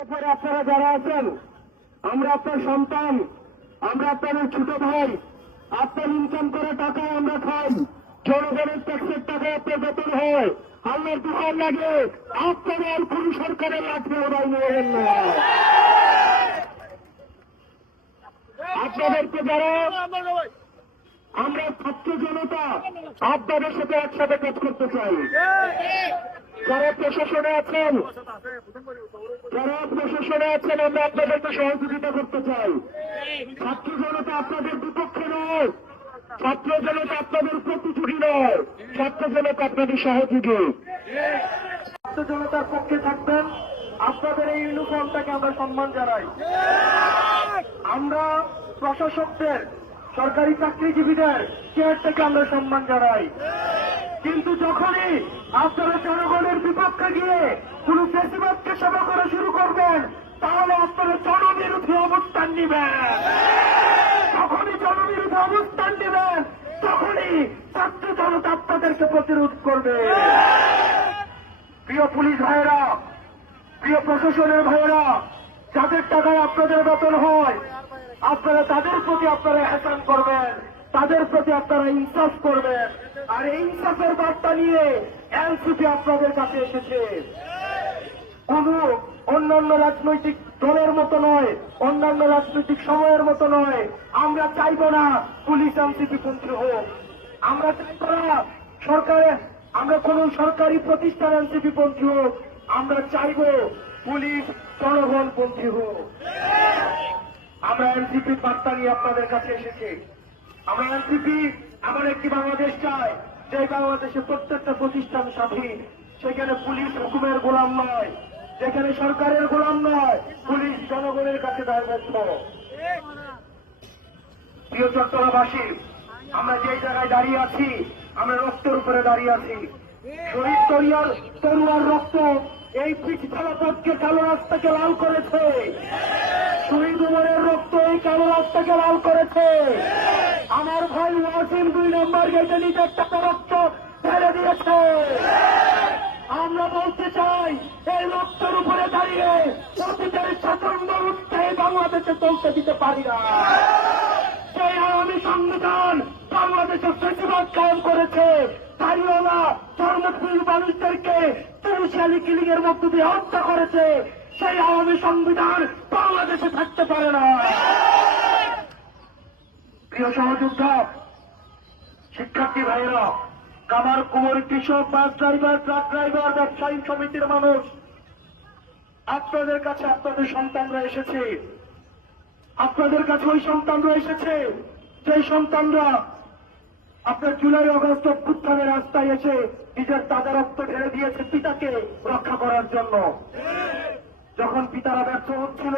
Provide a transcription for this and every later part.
আপনারা যারা আছেন, আমরা আপনার সন্তান, আমরা আপনাদের ছোট ভাই, আপনার ইনকাম করে টাকায় আমরা খাই, জনগণের ট্যাক্সের টাকায় আপনার বেতন হয়। আল্লাহর দোকান লাগে আপনাদের কোন সরকারের লাঠি ওরাই নেবেন না। আপনাদেরকে যারা আমরা ছাত্র জনতা আপনাদের সাথে একসাথে কাজ করতে চাই। যারা প্রশাসনে আছেন আমরা আপনাদেরকে সহযোগিতা করতে চাই। ছাত্র জনতা আপনাদের বিপক্ষে নয়, ছাত্র জনতা আপনাদের প্রতিযোগী নয়, ছাত্র জনতা আপনাদের সহযোগী। ছাত্র জনতার পক্ষে থাকবেন, আপনাদের এই ইউনিফর্মটাকে আমরা সম্মান জানাই। আমরা প্রশাসকদের, সরকারি চাকরিজীবীদের চেয়ারটাকে আমরা সম্মান জানাই। কিন্তু যখনই আপনারা জনগণের বিপক্ষে গিয়ে কোন ফেসিবাদকে সেবা করা শুরু করবেন, তাহলে আপনারা জনবিরোধী অবস্থান নেবেন। যখনই জনবিরোধী অবস্থান নেবেন, তখনই ছাত্র জনতা আপনাদেরকে প্রতিরোধ করবে। প্রিয় পুলিশ ভাইয়েরা, প্রিয় প্রশাসনের ভাইয়েরা, যাদের টাকায় আপনাদের বেতন হয়, আপনারা তাদের প্রতি আপনারা এহসান করবেন, তাদের প্রতি আপনারা ইনসাফ করবেন। আর এই ইনসাফের বার্তা নিয়ে এনসিপি আপনাদের কাছে এসেছে। কোন অন্যান্য রাজনৈতিক দলের মতো নয়, অন্যান্য রাজনৈতিক সময়ের মতো নয়। আমরা চাইব না পুলিশ এনসিপি পন্থী হোক, আমরা চাইব না আমরা কোন সরকারি প্রতিষ্ঠান এনসিপি পন্থী হোক, আমরা চাইব পুলিশ জনগণ পন্থী হোক। আমরা এনসিপির বার্তা নিয়ে আপনাদের কাছে এসেছি। আমরা এনসিপি এমন একটি বাংলাদেশ চাই, যে বাংলাদেশে প্রত্যেকটা প্রতিষ্ঠান স্বাধীন, সেখানে পুলিশ হুকুমের গোলাম নয়, যেখানে সরকারের গোলাম নয়, পুলিশ জনগণের কাছে দায়বদ্ধ। প্রিয় চট্টগ্রামবাসী, আমরা যে জায়গায় দাঁড়িয়ে আছি, আমরা রক্তের উপরে দাঁড়িয়ে আছি। শহীদ তরুয়ার রক্ত এই পিছফেলা পথকে কালো রাস্তাকে লাল করেছে। শহীদ উমরের রক্ত এই কালো রাস্তাকে লাল করেছে। আমার ভাই ওয়াসিম 2 নম্বর গেটে নিজের টাকা রক্ত ঢেলে দিয়েছে। আমরা বলতে চাই, এই রক্তের উপরে দাঁড়িয়ে অতীতের স্বাতন্ত্র উৎসাহে বাংলাদেশে চলতে দিতে পারি না। সেই আওয়ামী সংবিধান বাংলাদেশে ফেসিবাদ কায়েম করেছে, তাইও না ধর্মপ্রিয় মানুষদেরকে পুলিশিয়ালি কিলিং এর মধ্য দিয়ে হত্যা করেছে। সেই আওয়ামী সংবিধান বাংলাদেশে থাকতে পারে না। প্রিয় সহযোদ্ধা, শিক্ষার্থী ভাইয়েরা, কামার কুমোর, কৃষক, বাস ড্রাইভার, ট্রাক ড্রাইভার, ব্যবসায়ী সমিতির মানুষ, আপনাদের কাছে আপনাদের সন্তানরা এসেছে। আপনাদের কাছে ওই সন্তানরা এসেছে, যে সন্তানরা আপনার জুলাই আগস্ট অভ্যুত্থানের রাস্তায় এসে নিজের তাজা রক্ত ঢেলে দিয়েছে পিতাকে রক্ষা করার জন্য। যখন পিতারা ব্যর্থ হচ্ছিল,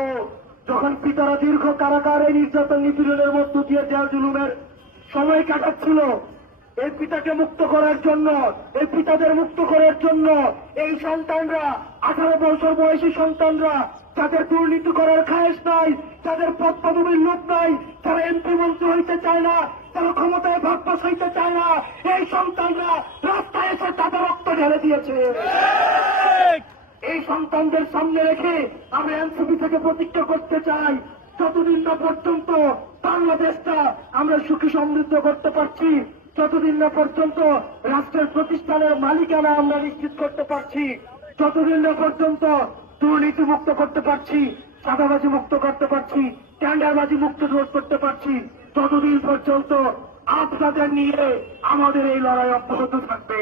যখন পিতারা দীর্ঘ কারাগারে নির্যাতন নিপীড়নের মধ্য দিয়ে জেল জুলুমের সময় কাটাচ্ছিল, এই পিতাকে মুক্ত করার জন্য, এই পিতাদের মুক্ত করার জন্য এই সন্তানরা, 18 বছর বয়সী সন্তানরা, যাদের দুর্নীতি করার খায়েশ নাই, যাদের পদ পদবীর লোভ নাই, যারা এমপি মন্ত্রী হইতে চায় না, যারা ক্ষমতায় ভাগবাস হইতে চায় না, এই সন্তানরা রাস্তায় এসে তাদের রক্ত ঢেলে দিয়েছে। এই সন্তানদের সামনে রেখে আমরা এনসিপি থেকে প্রতিজ্ঞা করতে চাই, যতদিন না পর্যন্ত বাংলাদেশটা আমরা সুখী সমৃদ্ধ করতে পারছি, যতদিন না পর্যন্ত রাষ্ট্রের প্রতিষ্ঠানের মালিকানা আমরা নিশ্চিত করতে পারছি, যতদিন না পর্যন্ত দুর্নীতি মুক্ত করতে পারছি, চাঁদাবাজি মুক্ত করতে পারছি, টেন্ডারবাজি মুক্ত করতে পারছি, ততদিন পর্যন্ত আপনাদের নিয়ে আমাদের এই লড়াই অব্যাহত থাকবে।